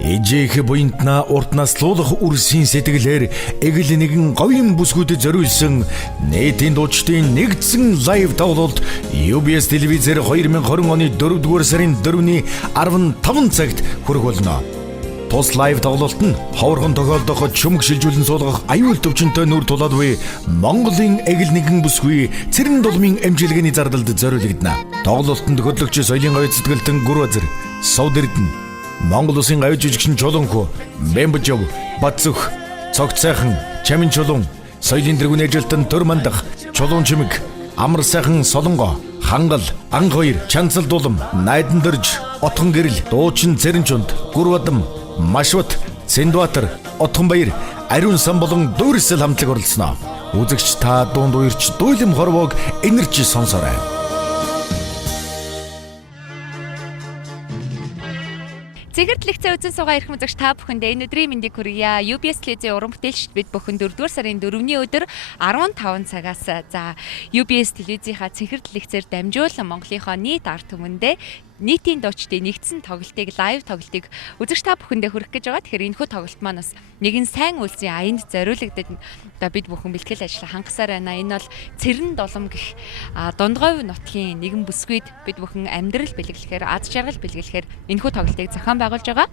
Ижээх буянтна уртнаас луулах үрсийн сэтгэлээр эгэл нэгэн говийн бүсгүүдэд зориулсан нийтийн дуучдын нэгдсэн лайв тоглолт UBS телевизээр 2020 оны 4-р сарын 4-ний 15 цагт хүрэх болно. Тус лайв тоглолт нь ховорхон тохиолдох чүмэг шилжүүлэн суулгах аюул төвчөнтэй нүр тулаад буй Монголын эгэл нэгэн бүсгүй Цэрэн дулмын амжилгээний зардалд зориулагдана. Тоглолтод хөтлөгч соёлын говь зэтгэлтэн Гүрвазэр, Сувд Эрдэнэ, Монгол Улсын аюул жижигчин Чулуунхүү, Бэмбэжөв, Батцөх, Цогт сайхан, Чамин Чулуун, соёлын дэргүүний ажилтан Төр Мандах, Чулуун Чимэг, Амар сайхан Солонго, Хангал, Анх хоёр, Чанцал Дулам, Найдан Дөрж, Отхон Гэрэл, Дуучин Цэрэнчунд, Гүрвадам, Машват, Сэндбаатар, Отхон Баяр, Ариун сан болон Дүүрсэл хамтлаг оролцсноо. Үзэгч та дунд уярч Дүүлэм хорвоог энерж сонсоорой. Цэгэрт лекцээ үзэн суугаа ирэх үзэгч та бүхэндээ энэ өдрийн мэндийг хүргье. UBS телевизийн уран бүтээлчд бид бүхэн 4-р сарын 4-ний өдөр 15 цагаас за UBS телевизийнхаа цэгэрт лекцээр дамжуулан Монголынхоо нийт ард түмэндээ нийтийн дуучдын нэгдсэн тоглолтыг лайв тоглолтыг үзэгч та бүхэндээ хүргэх гэж байгаа. Тэгэхээр энэхүү тоглолт маань бас нэгэн сайн үйлсийн аянд зориулагдаад одоо бид бүхэн бэлтгэл ажил хангасаар байна. Энэ бол Цэрэн дулам гэх дундговь нутгийн нэгэн бүсгүйд бид бүхэн амьдрал бэлгэлэхээр, аз жаргал бэлгэлэхээр энэхүү тоглолтыг зохион байгуулж байгаа.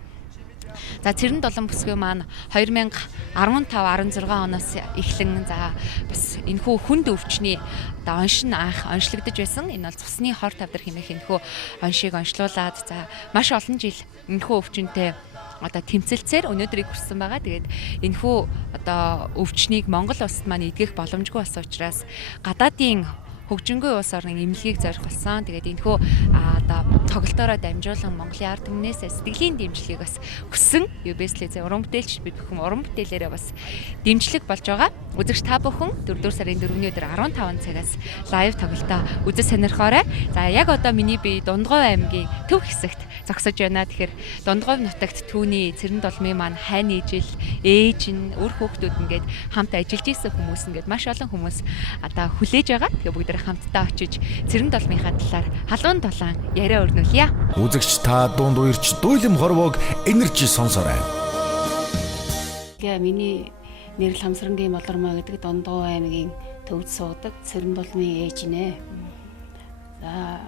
За Цэрэн дулам бүсгүй маань 2015-16 оноос эхлэн за бас энэхүү хүнд өвчний одоо оншин анх онцлогдож байсан. Энэ бол цусны хор тавдар хэмээх энэхүү оншийг онцлуулад за маш олон жил энэхүү өвчнөд одоо тэмцэлцээр өнөөдрийг хүрсэн байгаа. Тэгээд энэхүү одоо өвчнийг Монгол улсад маань эдгэх боломжгүй болсон учраас гадаадын хөгжингүй улс орны эмнэлгийг зорих болсон. Тэгээд энэхүү одоо тоглолтоороо дамжуулан Монголын ард түмнээс сэтгэлийн дэмжлэгийг бас хүссэн. UBS телевизийн уран бүтээлч бид бүхэн уран бүтээлээрээ бас дэмжлэг болж байгаа. Үзэгч та бүхэн 4-р сарын 4-ний өдөр 15 цагаас лайв тоглолтоо үзэж сонирхоорой. За яг одоо миний бие Дундговь аймгийн төв хэсэгт зогсож байна. Тэгэхээр Дундговь нутагт түүний Цэрэн дулмын маань хань ижил, ээж нь, үр хүүхдүүд ингээд хамт ажиллаж исэн хүмүүс ингээд маш олон хүмүүс одоо хүлээж байгаа. Тэгээ бүгд хамтдаа очиж Цэрэн дулмынхаа талаар халуун дулаан яриа өрнүүлье. Үзэгч та дунд уярч Дүүлэм хорвоог энерж сонсоорой. Миний нэрл Хамсрангийн Молормоо гэдэг Дундговь аймгийн төвд суудаг Цэрэн дулмын ээж нэ. За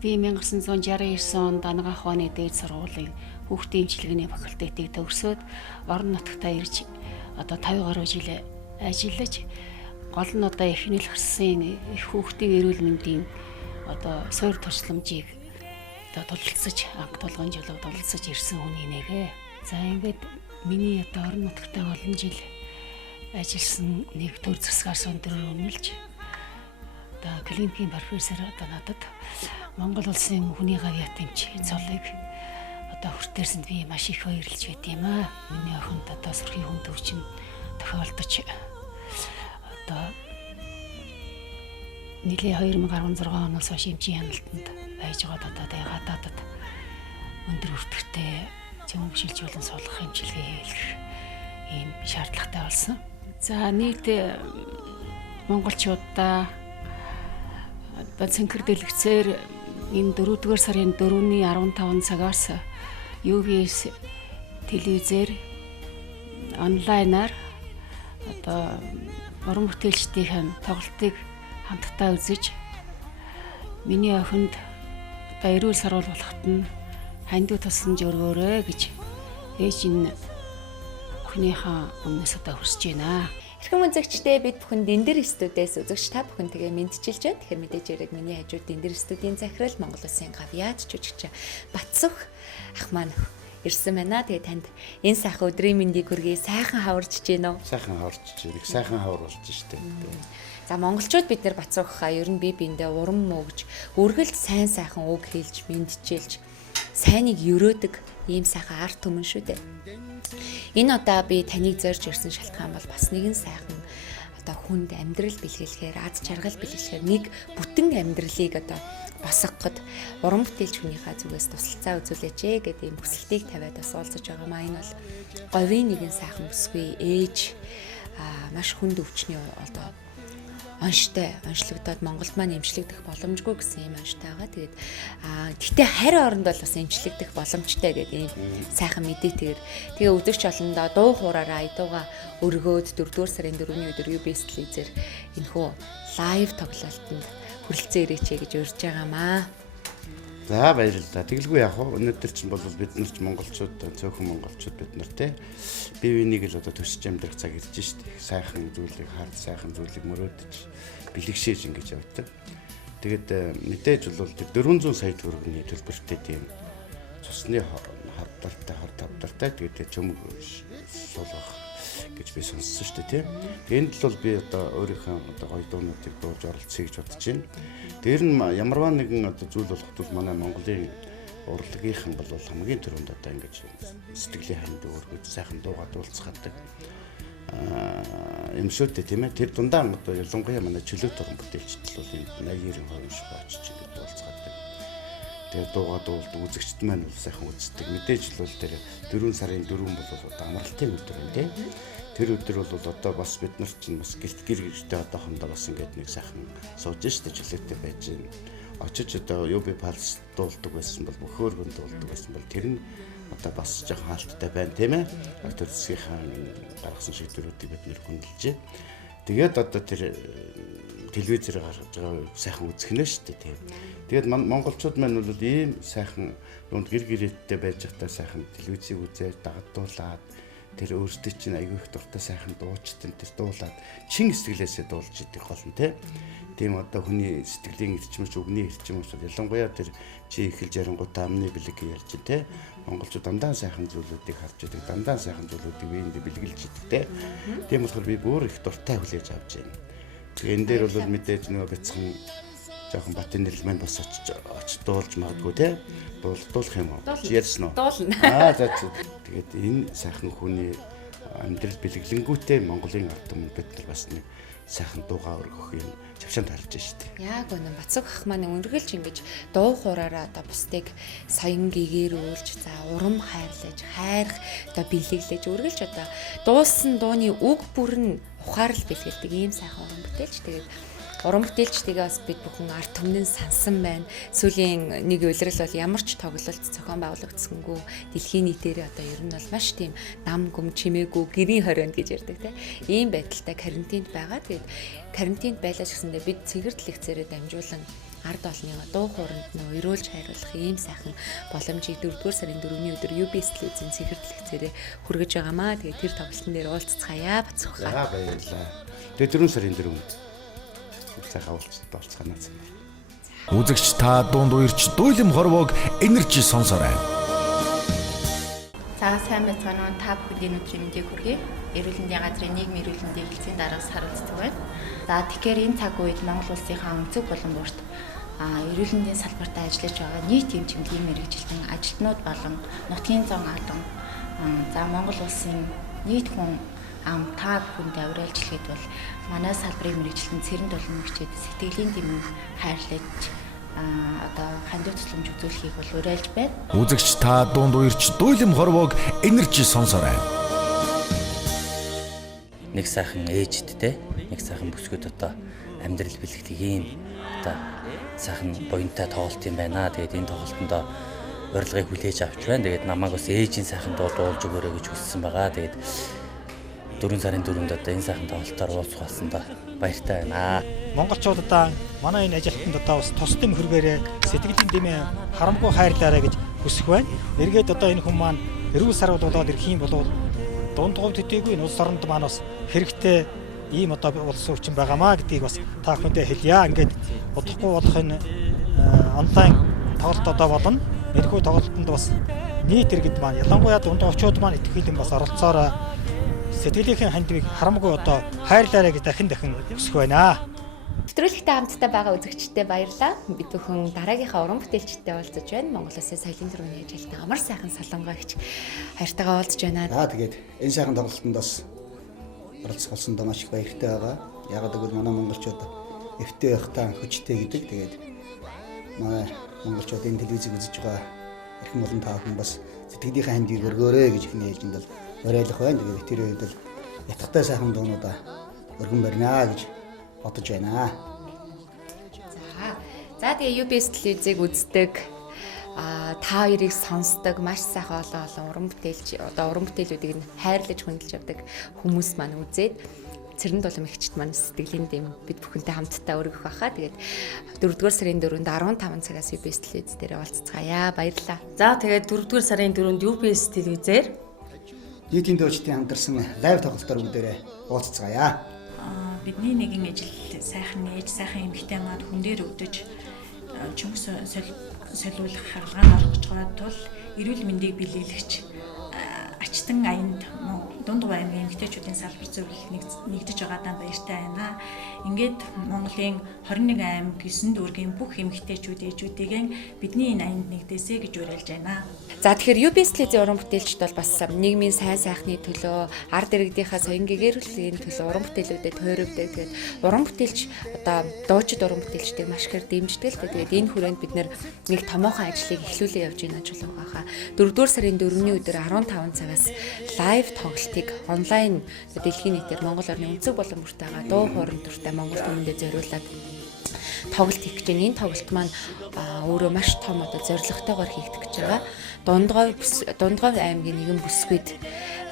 би 1969 онд Анагаах ухааны дээд сургуулийн хүүхдийн эмчилгээний факультетыг төгсөөд орон нутагтаа ирж одоо 50 гаруй жил ажиллаж гол нь одоо эхнэл гарсан их хүүхдийн эрүүл мэндийн одоо суурь тусламжийг одоо тулалцаж анх толгойн жолоо тулалцаж ирсэн хүний нэгэ. За ингээд миний одоо орон нутагтаа олон жил ажилласан нэг төр засгаар өндөр үнэлж одоо клиникийн профессор одоо надад Монгол улсын хүний гавьяат эмч цолыг одоо хүртээрсэнд би маш их баярлж байт юм аа. Миний охинд одоо сүрхий хүнд өвчин тохиолдож одоо нийлээ 2016 оноос хойш эмчийн хяналтанд байж байгаад одоо гадаадад өндөр өртөгтэй цөм шилжүүлэн суулгах эмчилгээ хийх ийм шаардлагатай болсон. За нийт монголчуудаа одоо цэнхэр дэлгэцээр энэ 4-р сарын 4-ний 15 цагаас UBS телевизээр онлайнаар одоо уран бүтээлчдийн тоглолтыг хамтдаа үзэж миний охинд одоо эрүүл саруулгахад нь хандив тусламж өргөөрэй гэж ээж нь охиныхаа өмнөөс одоо хүсэж байна. Эрхэм үзэгчдээ бид бүхэн Дэндэр студиэс үзэгч та бүхэн тэгээ мэдчилж байна. Тэгэхээр мэдээж яриад миний хажууд Дэндэр студийн захирал Монгол Улсын гавьяат жүжигч Батцөх ах маань ирсэн байна. Тэгээ танд энэ сайхан өдрийн мэндийг хүргэе. Сайхан хаварч гин үү? Сайхан хаварч гин. Сайхан хавар болж штэ. За монголчууд бид нар Батцухаа ер нь бие биендээ урам мөгж, үргэлж сайн сайхан үг хэлж, мэдчилж, сайныг өрөөдөг ийм сайхан арт түмэн шүү дээ. Энэ удаа би таныг зорж ирсэн шалтгаан бол бас нэгэн сайхан одоо хүнд амьдрал бэлгэлэхээр, аз жаргал бэлгэлэхээр нэг бүтэн амьдралыг одоо босгоход уран бүтээлч хүнийхээ зүгээс тусалцаа үзүүлээч гэдэг ийм хүсэлтийг тавиад бас уулзаж байгаамаа. Энэ бол говийн нэгэн сайхан бүсгүй ээж маш хүнд өвчний одоо онцлогдоод Монголд маань эмчлэгдэх боломжгүй гэсэн юм онцтой байгаа. Тэгээд гэхдээ харь оронд бол бас эмчлэгдэх боломжтой гэдэг ийм сайхан мэдээтэйгээр тэгээ үзэгч олондоо дуу хуураараа айдууга өргөөд 4-р сарын 4-ний өдөр UBS телевизээр энэхүү лайв тоглолтод хүрэлцэн ирээч гэж урьж байгаамаа. За баярлалаа. Тэгэлгүй яг хоо өнөөдөр чинь бол бид нар ч монголчууд цөөхөн монголчууд бид нар те бие биенийг л одоо төсөж амьдрах цаг ирж шít. Сайхан зүйлийг хард сайхан зүйлийг мөрөөдөж бэлэгшээж ингэж явдаг. Тэгээд мэдээж бол тэр 400 сая төгрөгийн төлбөртэй тийм цусны хавдартай тэгээд чөмөг суулгах гэж би сонссон шүү дээ тийм. Энд л бол би одоо өөрийнхөө одоо гоё дуунуудыг дуулж оролцъё гэж бодож байна. Тэр нь ямарваа нэгэн одоо зүйл болоход бол манай Монголын урлагийнхан бол хамгийн түрүүнд одоо ингэж сэтгэлийн ханд өөргөж сайхан дуугаа дуулцгадаг юм шүү дээ тийм ээ. Тэр дундаа одоо ялангуяа манай чөлөөт орон бүтээлчд бол энд 80-90% шиг очиж ингэж дуулцгадаг. Тэгээд дуугаа дуулдаг үзэгчд маань бол сайхан үздэг. Мэдээж л бол тэр 4 сарын 4 бол одоо амралтын өдөр юм тийм. Тэр өдөр бол одоо бас бид нар чинь бас гэр гэртээ одоохондоо бас ингээд нэг сайхан сууж штэ чөлөөтэй байж гин. Очиж одоо UB Pulse дуулдаг байсан бол бөхөөргөн дуулдаг байсан бол тэр нь одоо бас жоохон хаалттай байна тийм ээ. Актер засгийнхаа гаргасан шийдвэрүүдийг бид нэр хүндэлж байна. Тэгээд одоо тэр телевизээр гаргаж байгаа сайхан үзэх нэ штэ тийм. Тэгээд монголчууд маань бол ийм сайхан юунд гэр гэрээтэй байж байхдаа сайхан телевизийг үзээд дагадуулаад тэр өөртөө чинь аягүй их дуртай сайхан дуучтэн тэр дуулаад чин сэтгэлээсээ дуулж идэх болно тийм одоо хүний сэтгэлийн эрчимч үгний эрчимч ялангуяа тэр чи эхэлж ярангуудаа амны бэлэг ярьж тийм монголчууд дандаа сайхан зүйлүүдийг харж идэг дандаа сайхан зүйлүүдийг биендээ бэлгэлж идэг тийм болохоор би бүр их дуртай хүлээж авч байна. Тэгээ энэ дээр бол мэдээж нөгөө бяцхан жоохон батын нэрл маань бас очиж дуулж магадгүй те дуулах юм уу ярьсан уу Дуулна. За тэгээд энэ сайхан хүний амьдрал бэлгэлэнгүүтээ Монголын ард түмэнд бид нар бас нэг сайхан дуугаа өргөх юм чавшаанд харж штэ. Яг үнэн Бацуг ах маань үргэлж ингэж дуу хуураараа одоо бусдыг соён гэгээрүүлж за урам хайрлаж хайрах одоо бэлэглэж үргэлж одоо дуулсан дууны үг бүр нь ухаарл бэлгэлдэг ийм сайхан уран бүтээлч. Тэгээд уран бүтээлчдээ бас бид бүхэн ард түмнэн сансан байна. Сүүлийн нэг үйлрэл бол ямар ч тоглолт зохион байгуулагдсангүй дэлхийн нийтээр одоо ер нь бол маш тийм нам гүм чимээгүй гэрийн хорионд гэж ярьдаг тийм. Ийм байдалтай карантинд байгаа. Тэгээд карантинд байлаач гэсэндээ бид цэгэр лекцээрээ дамжуулан ард олны дуу хооронд нь уйруулж хайруулах ийм сайхан боломжийг 4-р сарын 4-ний өдөр UBS телевизийн цэгэр лекцээрээ хүргэж байгаамаа. Тэгээд тэр тоглолтын дээр уулзцгаая Бацуг ах. За баярлалаа. Тэгээд 4 сарын 4-нд сайхан уулзцгаанаас. Үзэгч та дунд уярч дуйлам хорвоог энержи сонсоорой. За сайн байцгаана уу та бүхэнд өнөөдрийн мэндийг хүргэе. Эрүүл мэндийн газрын нийгмийн эрүүл мэндийн хэлтсийн дараагаас харуулцдаг байна. За тэгэхээр энэ цаг үед Монгол улсынхаа өнцөг болон бүрт эрүүл мэндийн салбарт ажиллаж байгаа нийт эм чимгийн мэрэгжилтэн ажилтнууд болон нутгийн зам албан за Монгол улсын нийт хүн та бүхэндээ уриалж хэлэхэд бол манай салбарын мэрэгжилтэн цэрэнд болон мэгчид сэтгэлийн дэмий хайрлаж одоо хандив тусламж үзүүлэхийг бол уриалж байна. Үзэгч та дунд уярч дуйлам хорвоог энержи сонсоорой. Нэг сайхан ээждтэй нэг сайхан бүсгүйд одоо амьдрал бэлгэлэх юм одоо сайхан буянтай тоглолт юм байна. Тэгээд энэ тоглолтонд урилгыг хүлээж авч байна. Тэгээд намайг бас ээжийн сайхан дуулж өгөөрэй гэж хүссэн байгаа. Тэгээд 4 сарын 4-нд одоо энэ сайхан тоглолтоор уулзах болсондоо баяртай байна. Монголчуудаа манай энэ ажилтнанд одоо бас тусдим хөргөөрэй сэтгэлийн дэмээ харамгүй хайрлаарай гэж хүсэх байна. Эргээд одоо энэ хүмүүс маань эрүүл сар болоод ирэх юм бол дунд говь төдийгүй энэ улс оронд маань бас хэрэгтэй ийм одоо улс өвчин байгаамаа гэдгийг бас та бүхэндээ хэлье. Ингээд удахгүй болох энэ онлайн тоглолт одоо болно. Энэхүү тоглолтод бас нийт иргэд маань ялангуяа дунд говьчууд маань итгэл бас оролцоорой. Сэтгэлийн хандивыг харамгүй одоо хайрлаарай гэж дахин хүсэх байна. Нэвтрүүлэгтэй хамтдаа байгаа үзэгчдээ баярлалаа. Бид бүхэн дараагийнхаа уран бүтээлчтэй уулзаж байна. Монгол Улсын соёлын зургийн ажилтны амар сайхан солонгойгч хайртайгаа уулзаж байна. Тэгээд энэ сайхан тоглолтод бас оролцох болсондоо маш их баяртай байгаа. Ягаад гэвэл манай монголчууд эвтэй байхтаа хүчтэй гэдэг. Тэгээд манай монголчууд энэ телевизийг үзэж байгаа эрхэм олон та бүхэн бас сэтгэлийнхээ хандивыг өргөөрэй гэж ихний ээлжинд бол уриалах байна. Тэгээд тэр үед л ятгатай сайхан дуунуудаа өргөн барина гэж бодож байна. За тэгээ UBS телевизийг үздэг та хоёрыг сонсдог маш сайхан олон уран бүтээлч одоо уран бүтээлүүдийг нь хайрлаж хүндэлж явдаг хүмүүс маань үзээд Цэрэн дулам эгчт маань сэтгэлийн дэм бид бүхэнтэй хамтдаа өргөх байхаа. Тэгээд 4-р сарын 4-нд 15 цагаас UBS телевиз дээр уулзцгаая. Баярлалаа. За тэгээд 4-р сарын 4-нд UBS телевизээр Нийтийн дөөчдийн хамтарсан лайв тоглолтоор бүгдээрээ уулзцгаая. Бидний нэгэн ажил сайхан нээж, сайхан эмэгтэй маад хүн дээр өвдөж чүнх солиулах хаалгаанд орох гэж байгаа тул эрүүл мэндийг биелүүлэгч Ачтан аянд дунд аймгийн эмэгтэйчүүдийн салбар зөвлөл нэгдэж байгаадаа баяртай байна. Ингээд Монголын 21 аймаг 9 дүүргийн бүх эмэгтэйчүүд ээжүүдийн бидний энэ аянд нэгдээсэй гэж уриалж байна. За тэгэхээр UBS телевизийн уран бүтээлчд бол бас нийгмийн сайн сайхны төлөө, ард иргэдийнхаа соён гэгэрхлийн төлөө уран бүтээлүүдэд тойрогддог. Тэгээд уран бүтээлч одоо дуучид уран бүтээлчдийг маш ихээр дэмждэг л дээ. Тэгээд энэ хүрээнд бид нэг томоохон ажлыг эхлүүлээ явж байна гэж байгаа. 4-р сарын 4-ний өдөр 15 цагаас лайв тоглолтыг онлайн дэлхийн нийтээр Монгол орны өнцөг болон бүртайгаа дуу хоорон дуртай Монгол хүмүүдэд зориулаад тоглолт хийх гэж байна. Энэ тоглолт маань өөрөө маш том одоо зорилготойгоор хийгдэх гэж байгаа. Дундгой аймгийн нэгэн бүсгүйд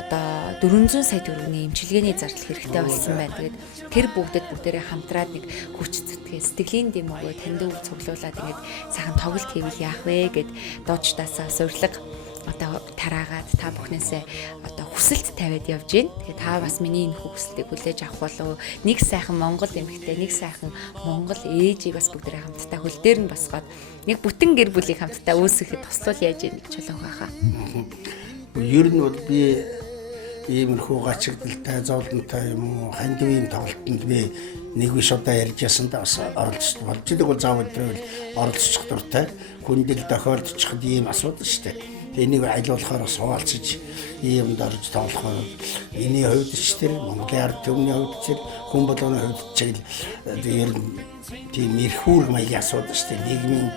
одоо 400 сая төгрөгийн эмчилгээний зардал хэрэгтэй болсон байна. Тэгээд тэр бүгдээрээ хамтраад нэг хүч зүтгэе сэтгэлийн дэм өгөө танд өв цуглуулад ингээд сайхан тоглолт хийвэл яах вэ гэд дуучдаасаа сурлага одоо тараагаад та бүхнээсээ одоо хүсэлт тавиад явж гин. Тэгэхээр та бас миний энэ хүсэлтийг хүлээж авах болов. Нэг сайхан Монгол эмэгтэй, нэг сайхан Монгол ээжийг бас бүгдээ хамтдаа хөл дээр нь босгоод нэг бүтэн гэр бүлийг хамтдаа үүсгэхэд туслал яаж ийн гэж болов хаа. Ер нь бол би иймэрхүү гачигдaltaй, зовлонтой юм уу, хандивын тоглолтод би нэг биш удаа ярьж ясан да бас оролцож болж идэг бол заавал оролцох дуртай. Хүндэл тохиолдчиход ийм асуудал шүү дээ. Энийг айлуулахаар бас хуваалцаж иймд орж тоглохоор энэний хувьд ч тэр Монголын ард түмний хувьд ч хүн болгоны хувьд ч ер нь тийм эрхүүр маягийн асуудал шүү дээ. Нийгмийн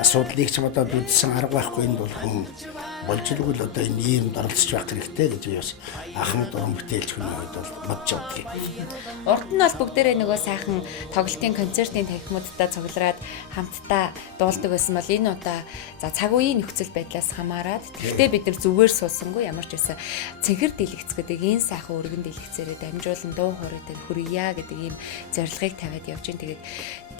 асуудлыг ч бодоод үзсэн арга байхгүй энэ бол хүн болж илгүй л одоо энэ иймд оролцож байх хэрэгтэй гэж би бас анхан уран бүтээлч хүний хувьд бол бодож явдаг. Урд нь бол бүгдээрээ нөгөө сайхан тоглолтын концертын танхимуудтай цуглараад хамтдаа дуулдаг байсан бол энэ удаа за цаг үеийн нөхцөл байдлаас хамаарат тэгтээ бид нар зүгээр суусангүй ямар ч байсан цэнхэр дэлгэцгээд энэ сайхан өргөн дэлгэцээрээ дамжуулан дуу хооройтой хүргье гэдэг ийм зорилгыг тавиад явж гин. Тэгээд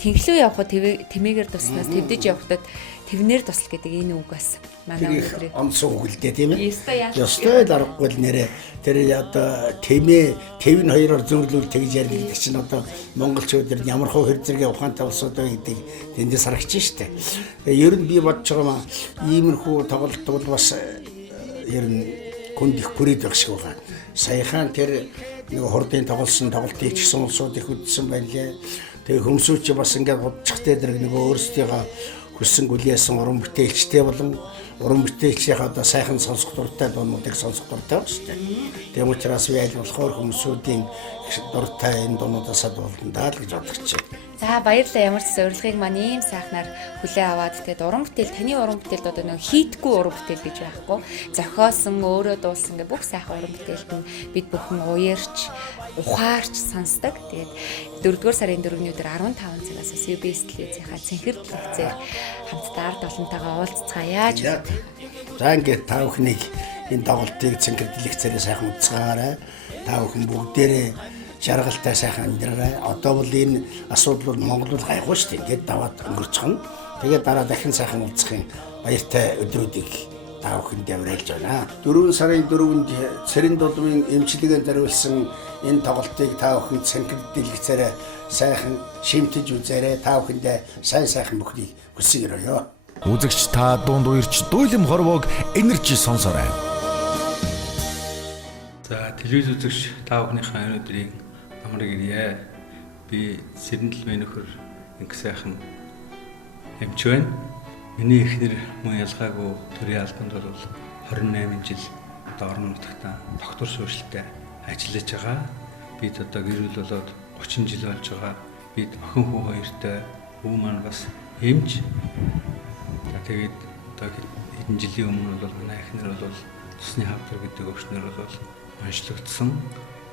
тэнхлүү явхад тэмээгээр туснаас твдэж явхад твнэр тусал гэдэг энэ үг бас манай өнөөдрийн онцгой үг л дээ тийм ээ. Ёстой л аргагүй л нэрэ тэр одоо тэв нь хоёроор зөөрлүүл тэгж ярих гэдэг чинь одоо монголчууд ямар хөө хэр зэрэг ухаантай улсууд вэ гэдэг тэндээс харагч штэ. Ер нь би бодож байгаа маа иймэрхүү тоглолт бол бас ер нь хүнд их бүрээд байх шиг байгаа. Саяхан тэр нэг хурдын тоглосон тоглолтыг ч гэсэн улсууд их үдсэн байлээ. Тэгээ хүмүүсч бас ингээд бодчихтэй дэрэг нөгөө өөрсдийнхөө хүссэн гүлээсэн уран бүтээлчтэй болон уран бүтээлчийн одоо сайхан сонсох дуртай дуунуудыг сонсох дуртай байна шүү дээ. Тийм учраас би аль болохоор хүмүүсүүдийн дуртай энэ дуунуудаас дуулдаа л гэж бодож байна. За баярлалаа ямар ч зорилгыг маань ийм сайхнаар хүлээ аваад тэгээд уран бүтээл таны уран бүтээлд одоо нэг хийдгүү уран бүтээл гэж байхгүй зохиосон өөрөө дуулсан гэх бүх сайхан уран бүтээлд нь бид бүхэн уярч ухаарч сонсдог. Тэгээд 4-р сарын 4-ний өдөр 15 цагаас UBS телевизийнхаа цэнхэр дэлгэцээр хамтдаа ард олонтойгоо уулзцгаая. За ингээд та бүхнийг энэ тоглолтыг цэнхэр дэлгэцээрээ сайхан үзцгаарай. Та бүхэн бүгдээрээ жаргалтай сайхан амьдраарай. Одоо бол энэ асуудал бол Монгол бол гайгүй шүү дээ. Ингээд даваад өнгөрчихнө. Тэгээд дараа дахин сайхан уулзахын баяртай өдрүүдийг та бүхэнд явуулж байна. 4 сарын 4-нд Цэрэн дулмын эмчилгээнд зориулсан энэ тоглолтыг та бүхэн цэнхэр дэлгэцээрээ сайхан шимтэж үзээрэй. Та бүхэндээ сайхан бүхнийг хүсье өрөөё. Үзэгч та дунд уярч дуйлам хорвоог энержи сонсоорой. За телевиз үзэгч та бүхнийхээ энэ өдрийг амар гэрье. Би Цэрэн дулмын нөхөр инх сайхан эмч байна. Миний эхнэр мөн ялгаагүй төрийн албанд бол 28 жил одоо орон нутагтаа доктор суурьшилтай ажиллаж байгаа. Бид одоо гэр бүл болоод 30 жил болж байгаа. Бид охин хүү хоёртой хүү маань бас эмч. Тэгээд одоо хэдэн жилийн өмнө бол манай эхнэр бол цусны хавдар гэдэг өвчнөр бол онцлогдсон.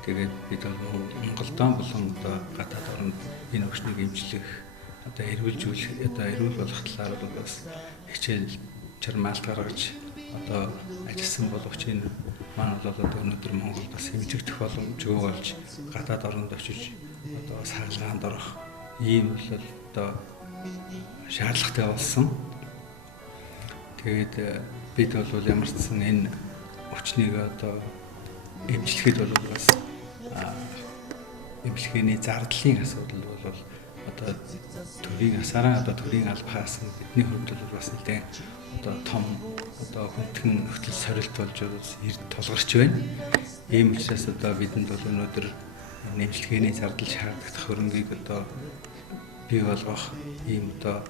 Тэгээд бид бол Монголдоо болон одоо гадаад орнд энэ өвчнийг эмчлэх одоо эрүүлжүүлэх одоо эрүүл болох талаар бол бас хичээл чармаалт гаргаж одоо ажилласан боловч энэ маань бол одоо өнөөдөр Монголд бас хэмжигдэх боломжгүй болж гадаад орнд очиж одоо сахалгаанд орох ийм бол одоо шаардлагатай болсон. Тэгээд бид бол ямар ч сан энэ өвчнийг одоо эмчлэхэд бол бас эмчилгээний зардлын асуудал бол одоо төрийн асаараа одоо төрийн албахаас бидний хувьд бол бас нэлээд одоо том одоо хүндхэн нөхцөл сорилт болж тулгарч байна. Ийм учраас одоо бидэнд бол өнөөдөр эмчилгээний зардал шаардлагатай хөрөнгийг одоо бий болгох ийм одоо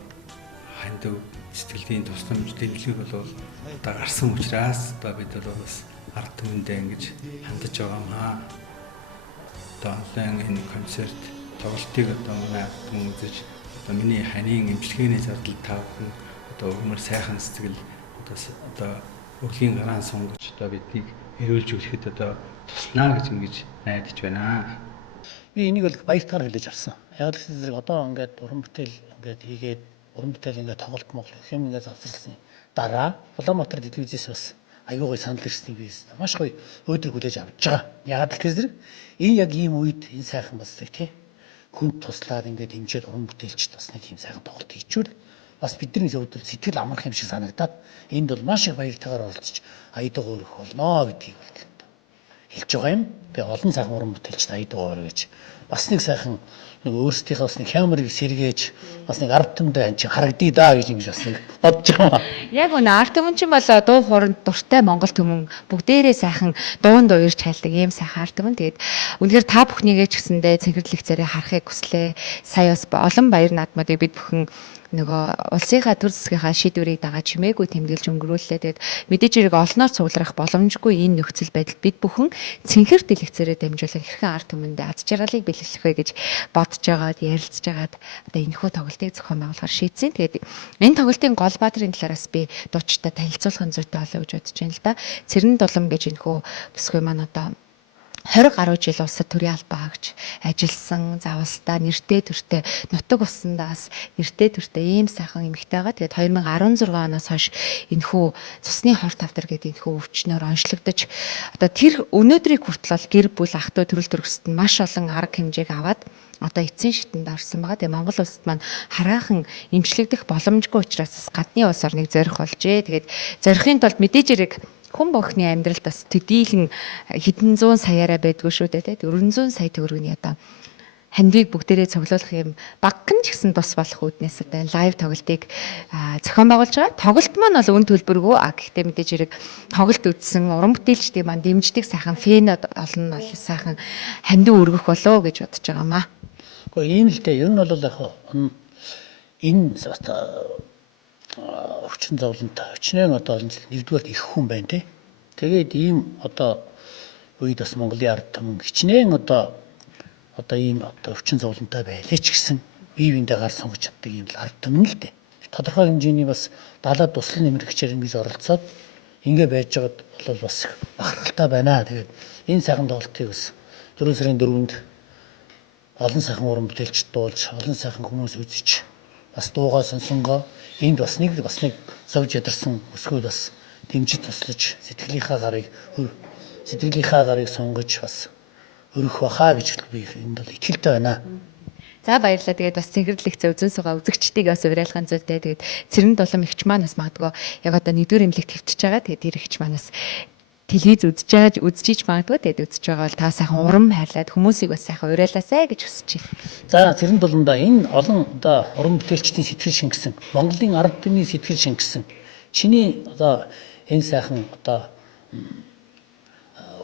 хандив сэтгэлийн тусламж дэмжлэг бол одоо гарсан учраас одоо бид бол бас ард түмэндээ ингэж хандаж байгаа юм аа. Одоо онлайн энэ концерт тоглолтыг одоо манай ард түмэн үзэж одоо миний ханийн эмчилгээний зардал тавхан одоо өмөр сайхан сэтгэл одоо өглөгийн гараан сунгаж одоо биднийг эрүүлжүүлэхэд одоо туслана гэж ингэж найдаж байна. Би энийг бол баяртайгаар хэлж авсан. Яг л зэрэг одоо ингээд уран бүтээл ингээд хийгээд уран бүтээл ингээд тоглолт моглох юм ингээд завсарласан дараа Улаанбаатар телевизээс бас аюу гой санал ирснийг би маш гоё өөдрөг хүлээж авч байгаа. Яг л тэгэхээр энэ яг ийм үед энэ сайхан бас тий хүнд туслаад ингээд хэмжээд уран бүтээлч бас нэг ийм сайхан тоглолт хийчихвэл бас бидний зөвдөл сэтгэл амарх юм шиг санагдаад энд бол маш их баяртайгаар оролцож аядагаа өрөх болно гэдгийг хэлж байгаа юм. Би олон сайхан уран бүтээлчд аядагаа өрөө гэж бас нэг сайхан нэг өөрсдийнхөө бас нэг хямрыг сэргээж бас нэг ард түмэндээ ань чи харагдъя да гэж ингэж бас нэг бодож байгаа. Яг үнэ ард түмэн чинь бол дуу хооронд дуртай Монгол түмэн бүгдээрээ сайхан дуун дуурж хайлдаг ийм сайхан ард түмэн. Тэгээд үнэхээр та бүхнийгээ ч гэсэндээ цэнхэрлэг зэрэг харахыг хүслээ. Сая бас олон баяр наадмуудыг бид бүхэн нөгөө улсынхаа төр засгийнхаа шийдвэрийг дагаад чимээгүй тэмдэглэж өнгөрүүллээ. Тэгээд мэдээж хэрэг олноор цугларах боломжгүй энэ нөхцөл байдал бид бүхэн цэнхэр дэлгэцээрээ дамжуулан хэрхэн ард түмэндээ аз жаргалыг бэлгэлэх вэ гэж бодож байгаад ярилцж байгаад одоо энэхүү тоглолтыг зохион байгуулахар шийдсэн. Тэгээд энэ тоглолтын гол баадрын талаараас би дуучтай танилцуулахын зүйтэй болоо гэж бодож байна л да. Цэрэн дулам гэж энэхүү бүсгүй маань одоо 20 гаруй жил улсад төрийн албаа хаагч ажилласан, завсалдаа нэртэй төртэй нутаг усандаас нэртэй төртэй ийм сайхан эмэгтэй байгаа. Тэгээд 2016 оноос хойш энэхүү цусны хор тавдар гэдэг энэхүү өвчнөөр онцлогдож одоо тэр өнөөдрийг хүртэл гэр бүл ах トゥ төрөл төрөсөд нь маш олон арга хэмжээг аваад одоо эцсийн шитэнд орсон байгаа. Тэгээ Монгол улсад маань хараахан эмчлэгдэх боломжгүй учраас гадны улс орныг зорих болжээ. Тэгээд зорихын тулд мэдээж хэрэг хүн бүхний амьдралд бас төдийлөн хэдэн зуун саяараа байдгүй шүү дээ. 400 сая төгрөгийн одоо хандвийг бүгдээрээ цуглуулах юм багхан ч гэсэн тус болох үүднээс одоо лайв тоглолтыг зохион байгуулж байгаа. Тоглолт маань бол үн төлбөргүй. Гэхдээ мэдээж хэрэг тоглолт үзсэн уран бүтээлчдийн маань дэмждэг сайхан фэнүүд олон сайхан хандив өргөх болоо гэж бодож байгаамаа. Гэхдээ ийм л дээ. Ер нь бол яг энэ өвчин зовлонтой өчнөө одоо нэгдүгээр их хүн байна тий. Тэгээд ийм одоо үед бас Монголын ард түмэн хичнээн одоо ийм одоо өвчин зовлонтой байлээ ч гэсэн бие биендээ гар сунгаж чаддаг ийм л ард түмэн л дээ. Тодорхой хэмжээний бас далаад туслан нэмэрхчээр ингэж оролцоод ингэ байж байгаад бол бас бахархалтай байна. Тэгээд энэ сайхан тоглолтыг бас 4 сарын 4-нд олон сайхан уран бүтээлч дуулж, олон сайхан хүмүүс үзэж бас дуугаа сонсонгоо энд бас нэг зовж ядарсан өсгөөд бас дэмжиж туслаж сэтгэлийнхаа гарыг сунгаж бас өрөх бахаа гэж би энд бол итгэлтэй байна. За баярлалаа. Тэгээд бас цэнхэрлэгцээ үзэн суугаа үзэгчдийг бас уриалгахын зүйтэй. Тэгээд цэрэн дулам ихч маань бас магадгүй яг одоо нэгдүгээр эмнэлэгт хэвтэж байгаа. Тэгээд тэр ихч маань бас телевиз үзэж магадгүй. Тэгээд үзэж байгаа бол та сайхан урам хайрлаад хүмүүсийг бас сайхан уриалаасай гэж хүсэж байна. За цэрэн дуландаа энэ олон одоо уран бүтээлчдийн сэтгэл шингэсэн, Монголын ард түмний сэтгэл шингэсэн. Чиний одоо энэ сайхан одоо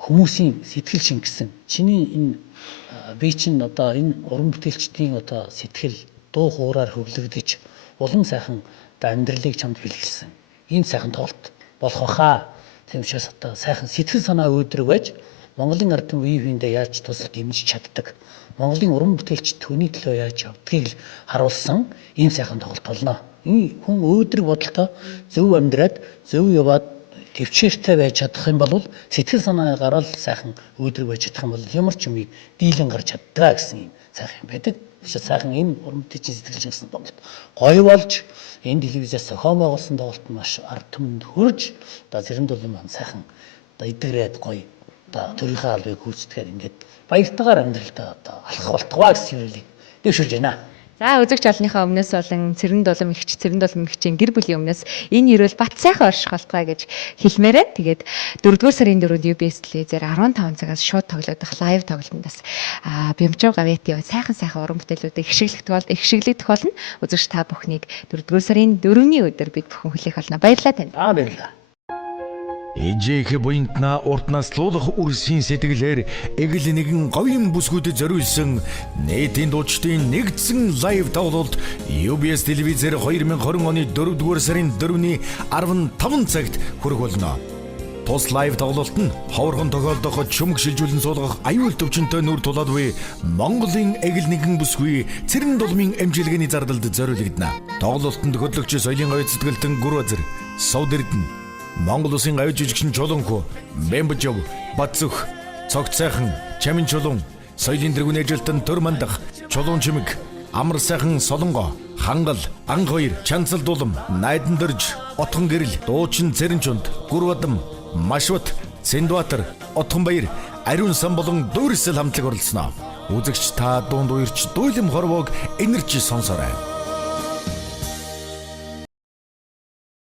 хүмүүсийн сэтгэл шингэсэн. Чиний энэ би чинь одоо энэ уран бүтээлчдийн одоо сэтгэл дуу хуураар хөвлөгдөж улам сайхан одоо амьдралыг чамд бэлгэлсэн. Ийм сайхан тоглолт болох баха. Тийм учраас одоо сайхан сэтгэл санаа өөдрөг байж Монголын ард түмэн биеиндээ яаж тусал дэмжиж чаддаг. Монголын уран бүтээлч түүний төлөө яаж явдгийг харуулсан ийм сайхан тоглолт болно. Энэ хүн өөдрөг бодолтой зөв амьдраад зөв яваад төвчээртэй байж чадах юм бол сэтгэл санаа гараад сайхан өөдрөг байж чадах юм бол ямар ч юмыг дийлэн гарч чаддгаа гэсэн юм сайхан юм байдаг. Тэгэхээр сайхан энэ уран бүтээчийн сэтгэлж гэсэн тоглолт гоё болж энэ телевизээс зохион байгуулсан тоглолт маш ард түмэнд хүрж одоо Цэрэн дулын маань сайхан одоо эдгрээд гоё одоо төрийнхөө албыг гүйцэтгэхээр ингээд баяртайгаар амьдралдаа одоо алхах болтугай гэсэн юмыг дэвшүүлж байна. За үзэгч олонныхоо өмнөөс болон Цэрэн дулам ихч Цэрэн дулам ихчийн гэр бүлийн өмнөөс энэ ирүүл бат сайхан орших болтугай гэж хэлмээрээ. Тэгээд 4-р сарын 4-нд UBS телевизээр 15 цагаас шууд тоглогдох лайв тоглолтондоос Бямчав Гавэти сайхан уран бүтээлүүдийг ихшиглэгдэх болно. Үзэгч та бүхнийг 4-р сарын 4-ний өдөр бид бүхэн хүлээх болно. Баярлалаа танд. Баярлалаа. Ижээх буйнтна уртнаслуулах үрсийн сэтгэлээр эгэл нэгэн говийн бүсгүүдэд зориулсан нийтийн дуучдын нэгдсэн лайв тоглолт UBS телевизээр 2020 оны 4-р сарын 4-ний 15 цагт хүрэх болно. Тус лайв тоглолт нь ховорхон тохиолдох чүмэг шилжүүлэн суулгах аюул төвчөнтэй нүр тулаад буй Монголын эгэл нэгэн бүсгүй Цэрэн дулмын амжилгээний зардалд зориулагдана. Тоглолтод хөтлөгч соёлын говь зэтгэлтэн Гүрвазэр, Сувд Эрдэнэ, Монгол Улсын аюул жижигчин Чулуунхүү, Бэмбэжөв, Батцөх, Цогт сайхан, Чамин Чулуун, соёлын тэргүүн ажилтан Төр Мандах, Чулуун Чимэг, Амар сайхан Солонго, Хангал, Анх хоёр, Чанцал дулам, Найдан дөрж, Отхон гэрэл, Дуучин Цэрэнчунд, Гүрвадам, Машват, Цэндбаатар, Отхон баяр, Ариун сан болон Дүүрсэл хамтлаг оролцсноо. Үзэгч та дунд уярч Дүүлэм хорвоог энэрч сонсоорой.